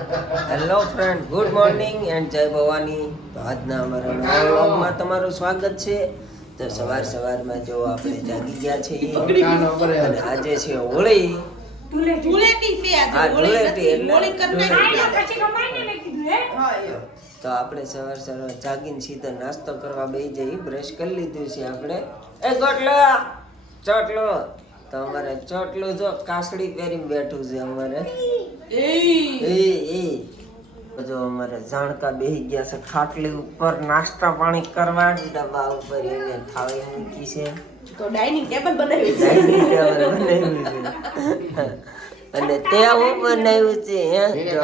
Hello friend, good morning and જય ભવાની. તો આજના અમારા નવા વ્લોગમાં તમારું સ્વાગત છે. તો સવારમાં જો આપણે જાગી ગયા છીએ અને આજે છે હોળી. તો આપણે સવાર જાગીને સીધા નાસ્તો કરવા બેસી જઈએ. બ્રશ કરી લીધું છે આપણે. ચોટલો તો અમારે ચોટલું જો કાસડી પહેરીને બેઠું છે અમારે. જો અમારે જાણકા બેસી ગયા છે ખાટલી ઉપર નાસ્તા પાણી કરવા. ડબ્બા ઉપર એને થાળી મૂકી છે. તો ડાઇનિંગ ટેબલ બનાવ્યું છે. અને ત્યાં બનાવ્યું છે જો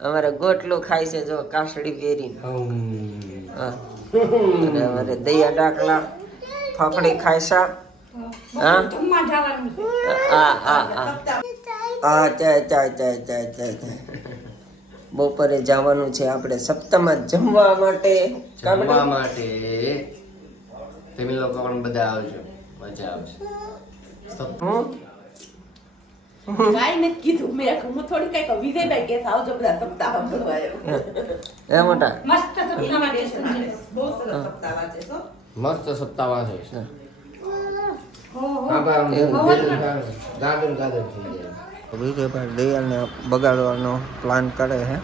અમારે ગોટલું ખાય છે જો કાસડી પહેરીને. અને અમારે દયા ડાકલા ફાફડી ખાય છે. બપોરે જવાનું છે આપણે સપ્તાહમાં જમવા માટે. તમે લોકો પણ બધા આવજો, મજા આવશે. કાઈ નથી કીધું મેં. હું થોડી કઈક વિજયભાઈ કે આવજો બધા સપ્તાહ ભરવા એ મોટા મસ્ત સપ્તાહ વાંચે છે. બહુ સરસ સપ્તાહ વાંચે છો. મસ્ત સપ્તાહ વાંચે છે. દયાને બગાડવાનો પ્લાન કરે છે.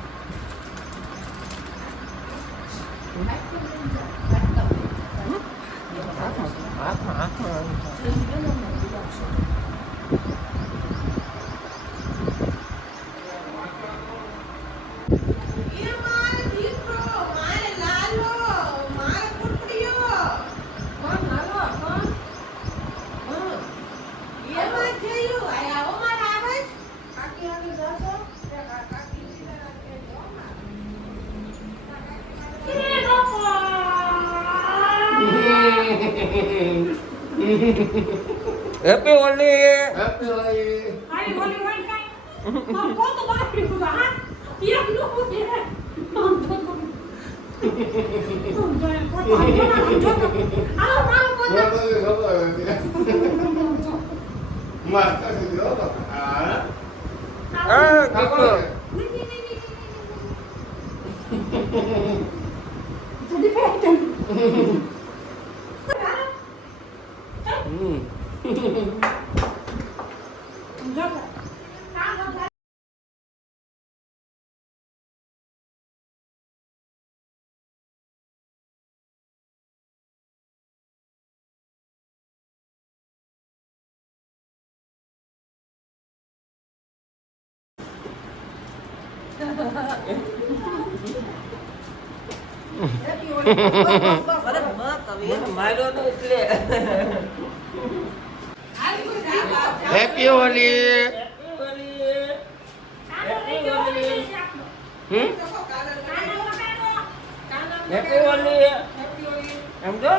હેપી હોલી. હેપી હોલી. આઈ હોલી હોઈ કાઈ. કોણ તો બાપ રી કુદા હા. યે નો હે. હેપી હોલી. હેપી હોલી. એમ જો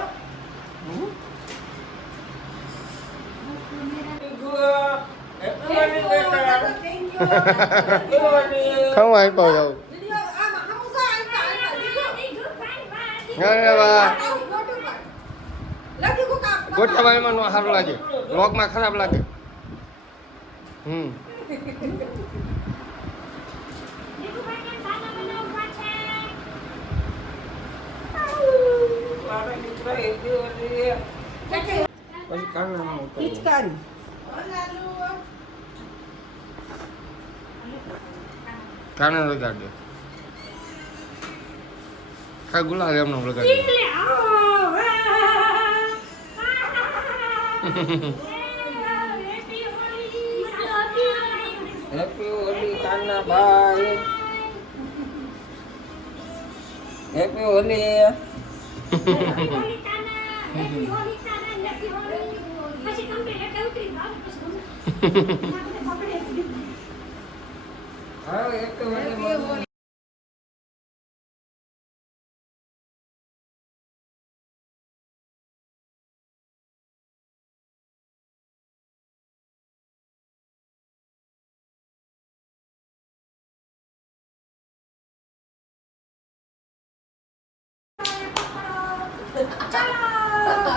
không ai bao giờ ગોઠવવામાં નો સારું લાગે, વ્લોગમાં ખરાબ લાગે. કાને લગાડે કા ગુલાલ એમનો લગાડે. હેપી હોલી કાના ભાઈ. હેપી હોલી. હા હેપી હોલી.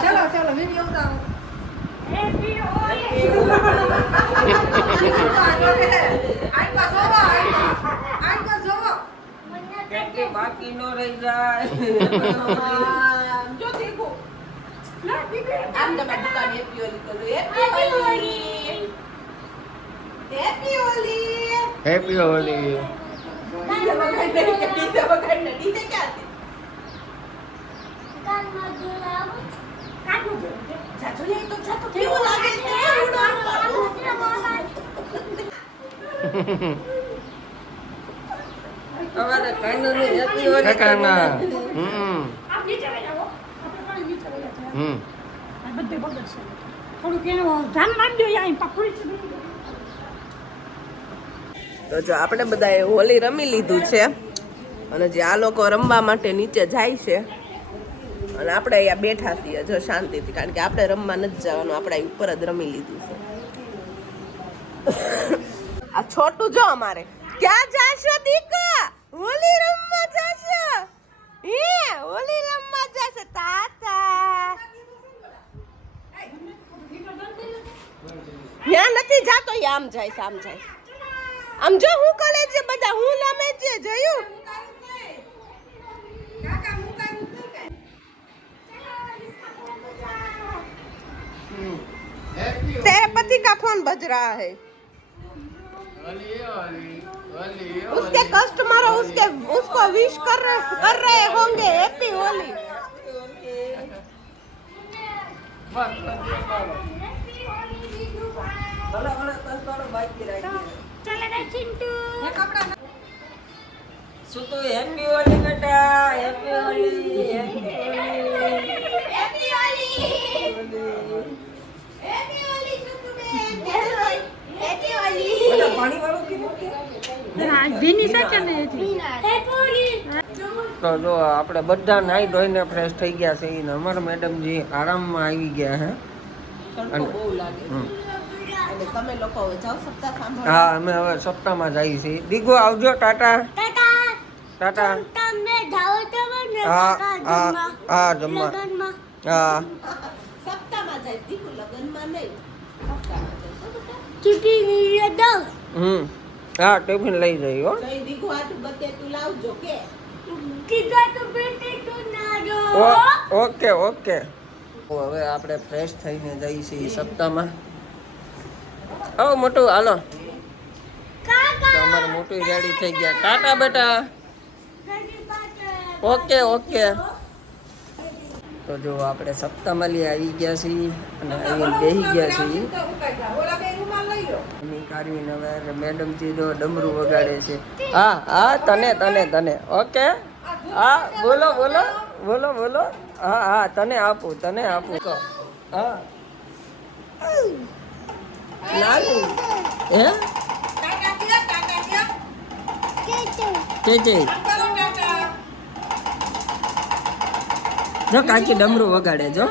ચલો ચલો વિડિયો ઉતારો. હેપી હોલી. આઈ પાસ ઓવા. બાકી નો રહી જાય. જો દેખો આમ તમે દુકાન હેપી હોલી કરો. Happy Holi. Happy Holi. Happy Holi. DJ ક્યાં છે? જાજો લે તો જાતો કેવું લાગે છે? અમારે કાનૂની હેપી હોલી કાકાના. કરવાના. તો જો આપણે બધાએ હોલી રમી લીધું છે અને જે આ લોકો રમવા માટે નીચે જાય છે અને આપણે અહીંયા બેઠા છીએ જો શાંતિથી, કારણ કે આપણે રમવા નથી જવાનું, આપણે અહીં ઉપર જ રમી લીધું છે. આ છોટું જો અમારે ક્યાં જાશો દીકા? હોલી રમવા જાશો? હે હોલી રમવા જાશો તાતા? ત્યાં નથી જાતો, આમ જાય છે, આમ જાય. આમ જો હું કરે છે બધા, હું લમે છે જોયું? तेरे पति का फोन बज रहा है, उसके कस्टमर उसको विश कर रहे होंगे हैप्पी होली. શું તો હેપી હોલી બેટા, હેપી હોલી, હેપી હોલી. ઓલા પાણીવાળું કીધું કે? તો જો આપણે બધા નાઈ ધોઈને ફ્રેશ થઈ ગયા છે ને અમારા મેડમજી આરામમાં આવી ગયા હે. તડકો બહુ લાગે હમ. એટલે તમે લોકો હવે જાઓ સપ્તાહ સાંભળવા. હા અમે હવે સપ્તાહમાં જઈએ છીએ. દીગો આવજો, ટાટા ટાટા. હા હા હા જમવા. હા સપ્તાહમાં જાય દીકુ, લગનમાં નહીં. સપ્તાહમાં જાય. હા ટિફિન લઈ જઈ હો. જઈ દીકુ આટલું બધે તું લાવજો કે. Okay okay. હવે આપણે ફ્રેશ થઈને જઈએ છીએ સપ્તાહમાં. આવો મોટું હાલો. તો અમારે મોટું રેડી થઈ ગયા. ટાટા બેટા. Okay okay. તો જો આપણે સપ્તાહમાં લઈ આવી ગયા છીએ અને આવીને બેસી ગયા છીએ. કાઢવીને હવે મેડમજી જો ડમરું વગાડે છે. હા હા તને તને તને ઓકે. હા બોલો બોલો બોલો બોલો. હા હા તને આપું તને આપું. તો હા લાલુ હે કે જો કાકી ડમરું વગાડે જો.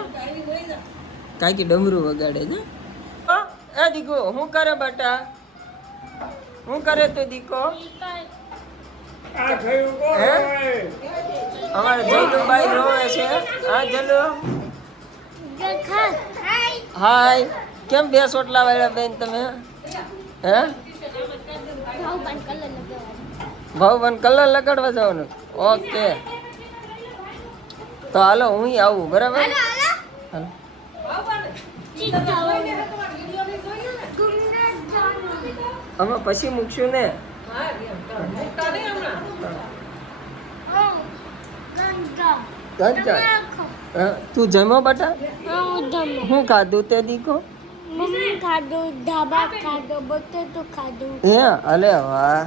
કાકી ડમરું વગાડે જો. એ દીકો હું કરે બેટા? હું કરે તું દીકો? હે? અમારે જયલુભાઈ રોવે છે. હા જયલુ હાય. કેમ બે સોટલા વાળા બેન તમે? હે ભાવબંધ કલર લગાડવા જવાનું? ઓકે તો હાલો હું આવું બરાબર. હાલો અમે પછી મૂકશું ને. તું જમો બટા? હું ખાધું તે દીકો? ધાબા ખાધો, બટેટું ખાધું. હે અલે વાહ.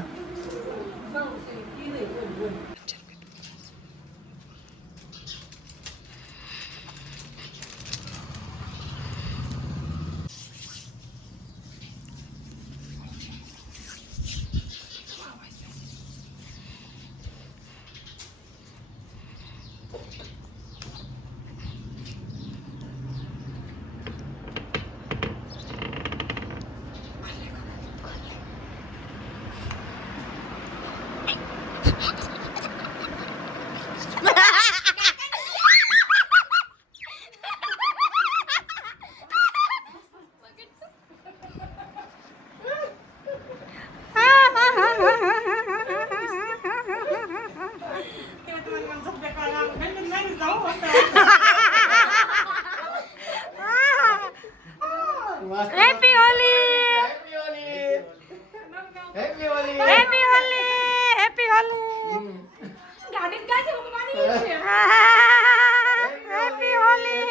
Happy Holi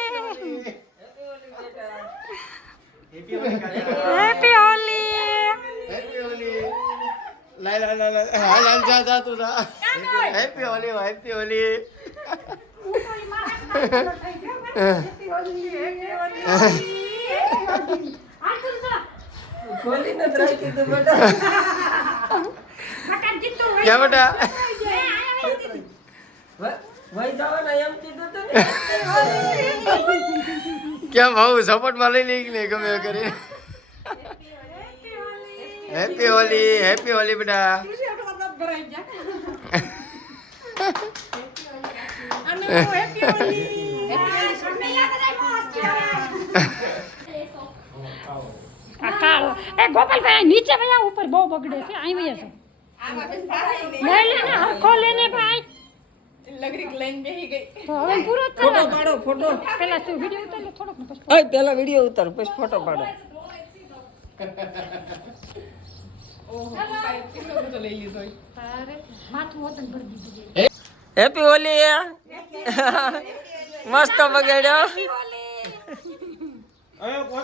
happy Holi happy Holi લાય લાય લાય હા લાય જા જા તું જા હેપી હોલી હેપી હોલી ખોલી નથી રાખી તું બેટા. ક્યાં બેટા વહી જવાના એમ કીધું તું ને. કેમ ભાવ સપોર્ટ માં લઈ લઈ ને ગમે એ કરી હેપી હોલી બેટા કાળો એ ગોપાલભાઈ નીચે ભાઈ ઉપર બહુ બગડે છે અહીં વયા છે લઈ લેને હરખો લેને ભાઈ તો હવે પૂરો જ ફોટો કરવાનો. પાડો ફોટો. પેલા તું વિડીયો ઉતાર લે થોડોક ને પછી ઓય પેલા વિડિયો ઉતાર પછી ફોટો પાડો. માથું વતન ભરી દીધું હેપી હોલી. મસ્ત બગાડ્યો. હેપી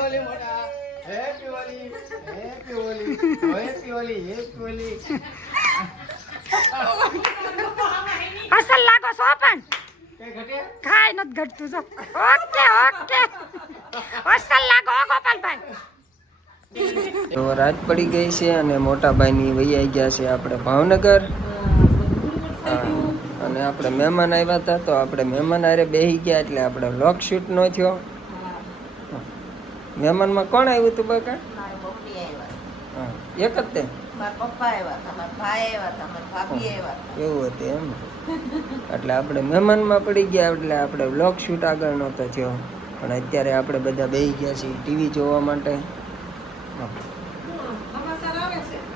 હોલી મોટા હેપી હોલી અસલ લાગો છો પણ કઈ ઘટે કાઈ નથી ઘટતું જો ઓકે ઓકે અસલ લાગો હો ગોપાલભાઈ તો રાત પડી ગઈ છે અને મોટા ભાઈની વહી આવી ગયા છે આપણે ભાવનગર. હા, અને આપણે મહેમાન આવ્યા હતા તો આપણે મહેમાન હારે બેસી ગયા એટલે આપણે વ્લોગ શૂટ નો થયો. મહેમાનમાં કોણ આવ્યું હતું બકા? હા, એક જ તે મારા પપ્પા આવ્યા હતા, મારા ભાઈ આવ્યા હતા, મારા ભાભી આવ્યા હતા. એવું હતું એમ. એટલે આપણે મહેમાનમાં પડી ગયા એટલે આપણે વ્લોગ શૂટ આગળ નહોતો થયો. પણ અત્યારે આપણે બધા બેસી ગયા છીએ ટીવી જોવા માટે.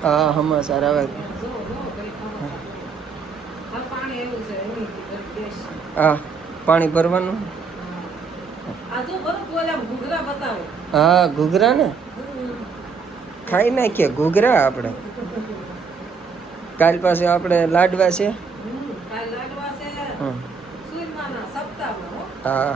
હા હમાસાર આવે. હા પાણી ભરવાનું. હા ઘૂઘરા ને ખાઈ નાખીએ ઘૂઘરા આપણે. કાલ પાસે આપણે લાડવા છે. હમ. હા